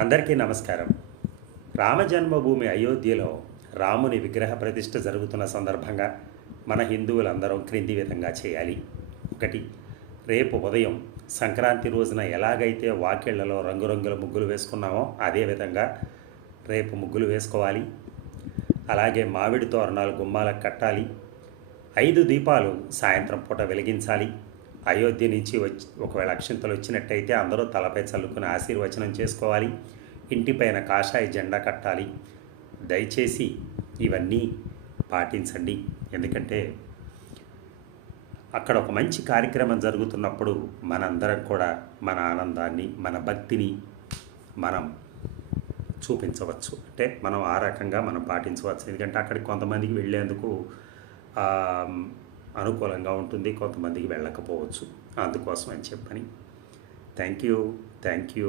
అందరికీ నమస్కారం. రామజన్మభూమి అయోధ్యలో రాముని విగ్రహ ప్రతిష్ఠ జరుగుతున్న సందర్భంగా మన హిందువులందరం క్రింది విధంగా చేయాలి. 1. రేపు ఉదయం సంక్రాంతి రోజున ఎలాగైతే వాకిళ్లలో రంగురంగుల ముగ్గులు వేసుకున్నామో అదేవిధంగా రేపు ముగ్గులు వేసుకోవాలి. అలాగే మామిడి తోరణాలు గుమ్మాలకు కట్టాలి. 5 దీపాలు సాయంత్రం పూట వెలిగించాలి. అయోధ్య నుంచి ఒకవేళ అక్షింతలు వచ్చినట్టయితే అందరూ తలపై చల్లుకుని ఆశీర్వచనం చేసుకోవాలి. ఇంటిపైన కాషాయ జెండా కట్టాలి. దయచేసి ఇవన్నీ పాటించండి. ఎందుకంటే అక్కడ ఒక మంచి కార్యక్రమం జరుగుతున్నప్పుడు మనందరం కూడా మన ఆనందాన్ని, మన భక్తిని మనం చూపించవచ్చు. అంటే మనం ఆ రకంగా మనం పాటించవచ్చు. ఎందుకంటే అక్కడికి కొంతమందికి వెళ్ళేందుకు అనుకూలంగా ఉంటుంది, కొంతమందికి వెళ్ళకపోవచ్చు. అందుకోసం అని చెప్పని థ్యాంక్ యూ.